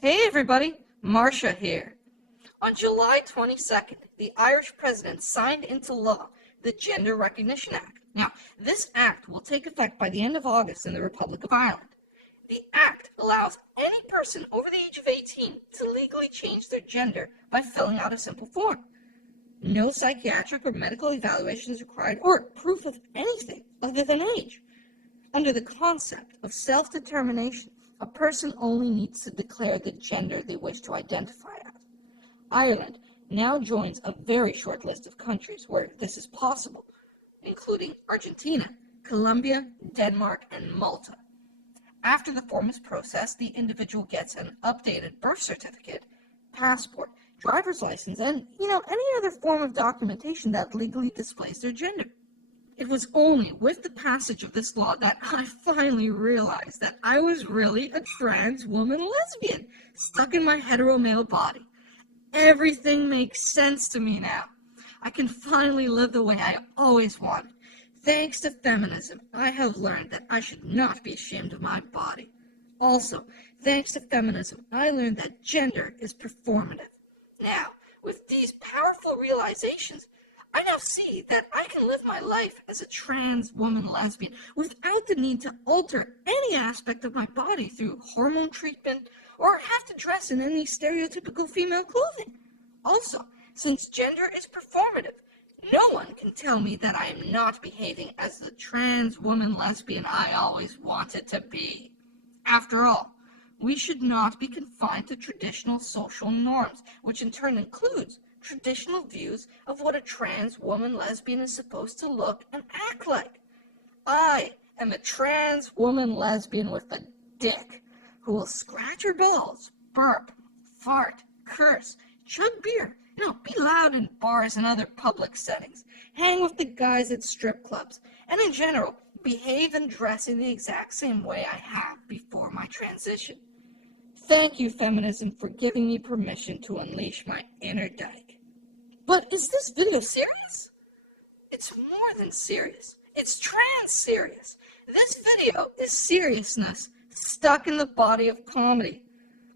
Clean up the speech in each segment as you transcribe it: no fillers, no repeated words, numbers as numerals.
Hey everybody, Marcia here. On July 22nd, the Irish president signed into law the Gender Recognition Act. Now, this act will take effect by the end of August in the Republic of Ireland. The act allows any person over the age of 18 to legally change their gender by filling out a simple form. No psychiatric or medical evaluation is required or proof of anything other than age. Under the concept of self-determination, a person only needs to declare the gender they wish to identify as. Ireland now joins a very short list of countries where this is possible, including Argentina, Colombia, Denmark, and Malta. After the form is processed, the individual gets an updated birth certificate, passport, driver's license, and, any other form of documentation that legally displays their gender. It was only with the passage of this law that I finally realized that I was really a trans woman lesbian, stuck in my hetero male body. Everything makes sense to me now. I can finally live the way I always wanted. Thanks to feminism, I have learned that I should not be ashamed of my body. Also, thanks to feminism, I learned that gender is performative. Now, with these powerful realizations, I now see that I can live my life as a trans woman lesbian without the need to alter any aspect of my body through hormone treatment or have to dress in any stereotypical female clothing. Also, since gender is performative, no one can tell me that I am not behaving as the trans woman lesbian I always wanted to be. After all, we should not be confined to traditional social norms, which in turn includes traditional views of what a trans woman lesbian is supposed to look and act like. I am a trans woman lesbian with a dick who will scratch her balls, burp, fart, curse, chug beer, be loud in bars and other public settings, hang with the guys at strip clubs, and in general, behave and dress in the exact same way I have before my transition. Thank you, feminism, for giving me permission to unleash my inner dyke. But is this video serious? It's more than serious. It's trans serious. This video is seriousness stuck in the body of comedy.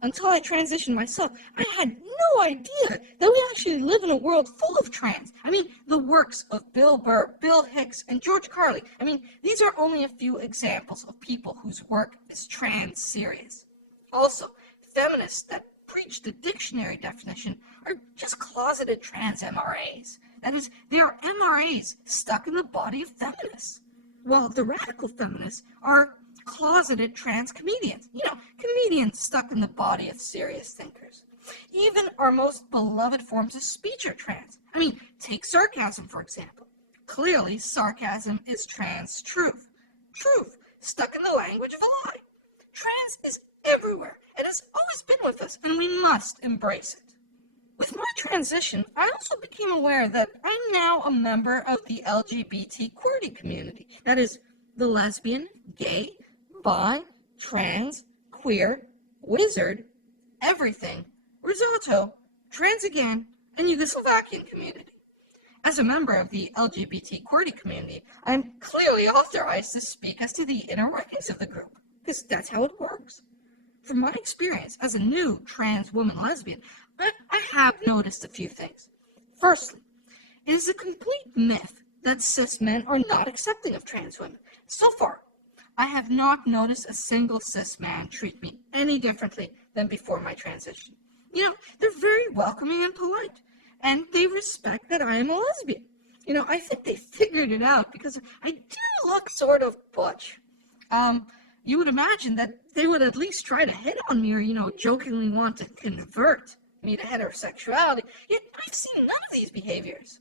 Until I transitioned myself, I had no idea that we actually live in a world full of trans. The works of Bill Burr, Bill Hicks, and George Carlin. These are only a few examples of people whose work is trans serious. Also, feminists that preach the dictionary definition are just closeted trans MRAs. That is, they are MRAs stuck in the body of feminists. While the radical feminists are closeted trans comedians. Comedians stuck in the body of serious thinkers. Even our most beloved forms of speech are trans. Take sarcasm, for example. Clearly, sarcasm is trans truth. Truth, stuck in the language of a lie. Trans is everywhere. It has always been with us, and we must embrace it. With my transition, I also became aware that I'm now a member of the LGBT QWERTY community. That is, the lesbian, gay, bi, trans, queer, wizard, everything, risotto, trans again, and Yugoslavian community. As a member of the LGBT QWERTY community, I'm clearly authorized to speak as to the inner workings of the group, because that's how it works. From my experience as a new trans woman lesbian, I have noticed a few things. Firstly, it is a complete myth that cis men are not accepting of trans women. So far, I have not noticed a single cis man treat me any differently than before my transition. They're very welcoming and polite, and they respect that I am a lesbian. I think they figured it out because I do look sort of butch. You would imagine that they would at least try to hit on me or, jokingly want to convert me to heterosexuality, yet I've seen none of these behaviors.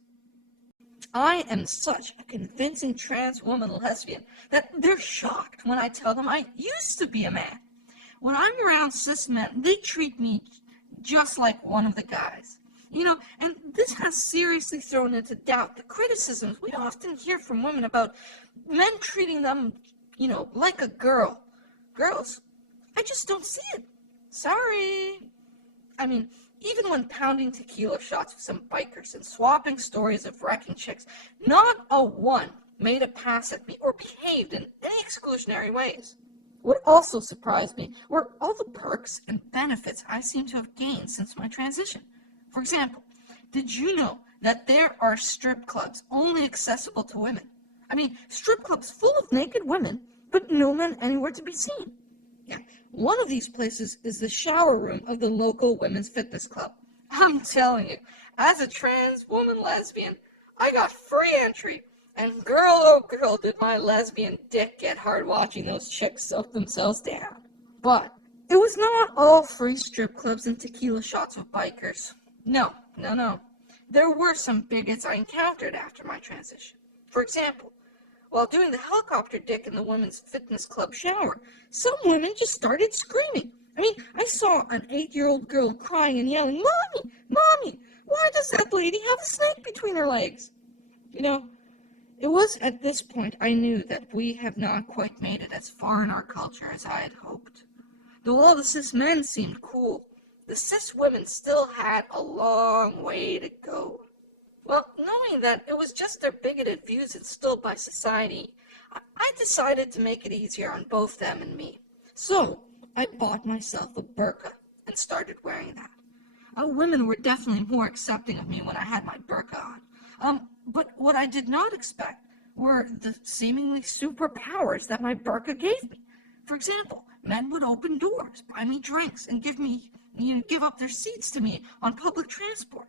I am such a convincing trans woman lesbian that they're shocked when I tell them I used to be a man. When I'm around cis men, they treat me just like one of the guys. And this has seriously thrown into doubt the criticisms we often hear from women about men treating them, like a girl. Girls, I just don't see it. Sorry. Even when pounding tequila shots with some bikers and swapping stories of wrecking chicks, not a one made a pass at me or behaved in any exclusionary ways. What also surprised me were all the perks and benefits I seem to have gained since my transition. For example, did you know that there are strip clubs only accessible to women? I mean, strip clubs full of naked women, but no men anywhere to be seen. Yeah, one of these places is the shower room of the local women's fitness club. I'm telling you, as a trans woman lesbian, I got free entry. And girl, oh girl, did my lesbian dick get hard watching those chicks soak themselves down. But it was not all free strip clubs and tequila shots with bikers. No, no, no. There were some bigots I encountered after my transition. For example, while doing the helicopter dick in the women's fitness club shower, some women just started screaming. I mean, I saw an 8-year-old girl crying and yelling, "Mommy, Mommy, why does that lady have a snake between her legs?" You know, it was at this point I knew that we have not quite made it as far in our culture as I had hoped. Though all the cis men seemed cool, the cis women still had a long way to go. Well, knowing that it was just their bigoted views instilled by society, I decided to make it easier on both them and me. So, I bought myself a burqa and started wearing that. Women were definitely more accepting of me when I had my burqa on. But what I did not expect were the seemingly superpowers that my burqa gave me. For example, men would open doors, buy me drinks, and give up their seats to me on public transport.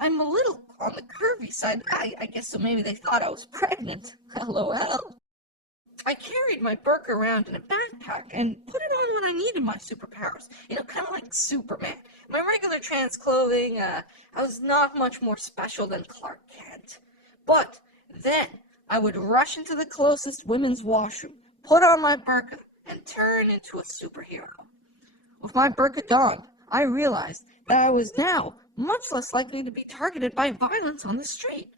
I'm a little on the curvy side. I guess so maybe they thought I was pregnant. LOL. I carried my burqa around in a backpack and put it on when I needed my superpowers. Kind of like Superman. My regular trans clothing, I was not much more special than Clark Kent. But then I would rush into the closest women's washroom, put on my burqa, and turn into a superhero. With my burqa donned, I realized that I was now much less likely to be targeted by violence on the street.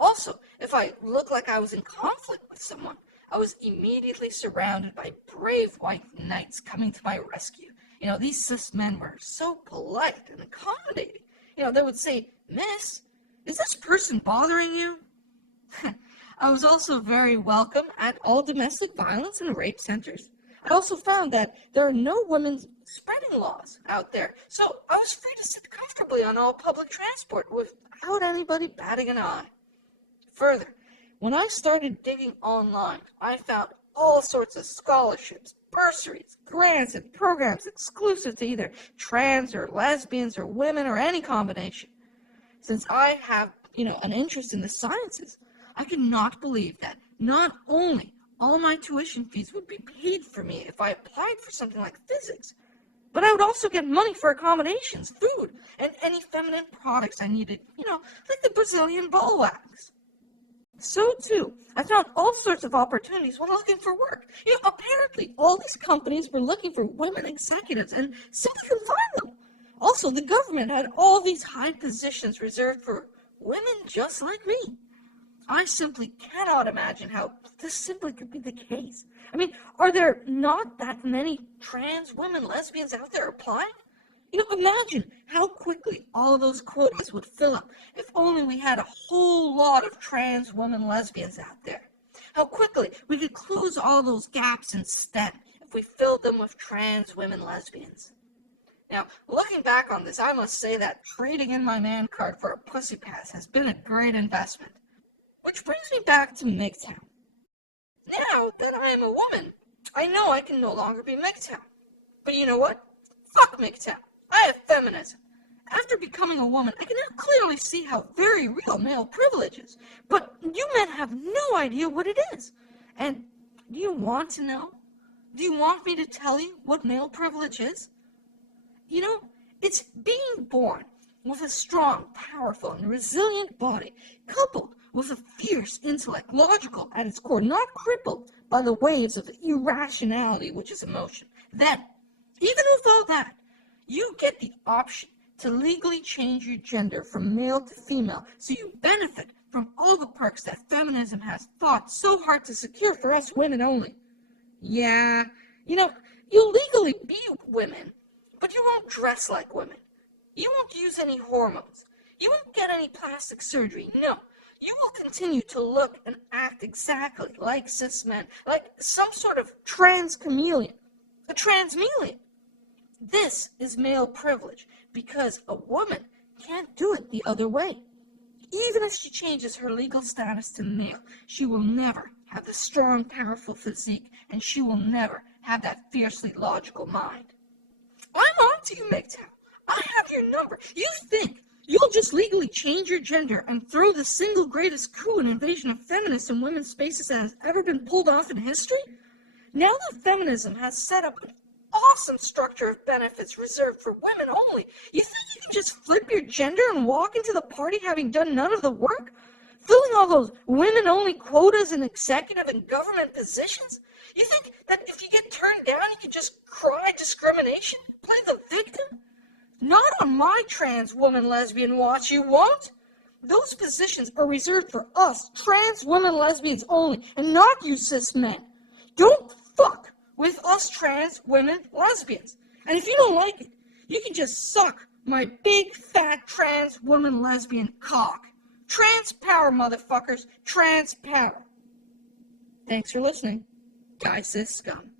Also, if I looked like I was in conflict with someone, I was immediately surrounded by brave white knights coming to my rescue. These cis men were so polite and accommodating. They would say, "Miss, is this person bothering you?" I was also very welcome at all domestic violence and rape centers. I also found that there are no women's spreading laws out there, so I was free to sit comfortably on all public transport without anybody batting an eye. Further, when I started digging online, I found all sorts of scholarships, bursaries, grants, and programs exclusive to either trans or lesbians or women or any combination. Since I have, an interest in the sciences, I could not believe that not only all my tuition fees would be paid for me if I applied for something like physics, but I would also get money for accommodations, food, and any feminine products I needed, like the Brazilian ball wax. So, too, I found all sorts of opportunities when looking for work. Apparently, all these companies were looking for women executives and simply couldn't find them. Also, the government had all these high positions reserved for women just like me. I simply cannot imagine how this simply could be the case. I mean, are there not that many trans women lesbians out there applying? Imagine how quickly all of those quotas would fill up if only we had a whole lot of trans women lesbians out there. How quickly we could close all those gaps in STEM if we filled them with trans women lesbians. Now, looking back on this, I must say that trading in my man card for a pussy pass has been a great investment. Which brings me back to MGTOW. Now that I am a woman, I know I can no longer be MGTOW. But you know what? Fuck MGTOW. I have feminism. After becoming a woman, I can now clearly see how very real male privilege is. But you men have no idea what it is. And do you want to know? Do you want me to tell you what male privilege is? It's being born with a strong, powerful, and resilient body, coupled with a fierce intellect, logical at its core, not crippled by the waves of irrationality, which is emotion. Then, even with all that, you get the option to legally change your gender from male to female, so you benefit from all the perks that feminism has fought so hard to secure for us women only. Yeah, you'll legally be women, but you won't dress like women. You won't use any hormones. You won't get any plastic surgery. No, you will continue to look and act exactly like cis men, like some sort of trans chameleon, a transmeleon. This is male privilege because a woman can't do it the other way. Even if she changes her legal status to male, she will never have the strong, powerful physique, and she will never have that fiercely logical mind. I'm on to you, MGTOW. I have your number. You think you'll just legally change your gender and throw the single greatest coup and invasion of feminists in women's spaces that has ever been pulled off in history? Now that feminism has set up an awesome structure of benefits reserved for women only, you think you can just flip your gender and walk into the party having done none of the work? Filling all those women-only quotas in executive and government positions? You think that if you get turned down, you can just cry discrimination? Play the victim? Not on my trans woman lesbian watch, you won't. Those positions are reserved for us, trans women lesbians only, and not you cis men. Don't fuck with us trans women lesbians. And if you don't like it, you can just suck my big, fat, trans woman lesbian cock. Trans power, motherfuckers. Trans power. Thanks for listening. Guy cis scum.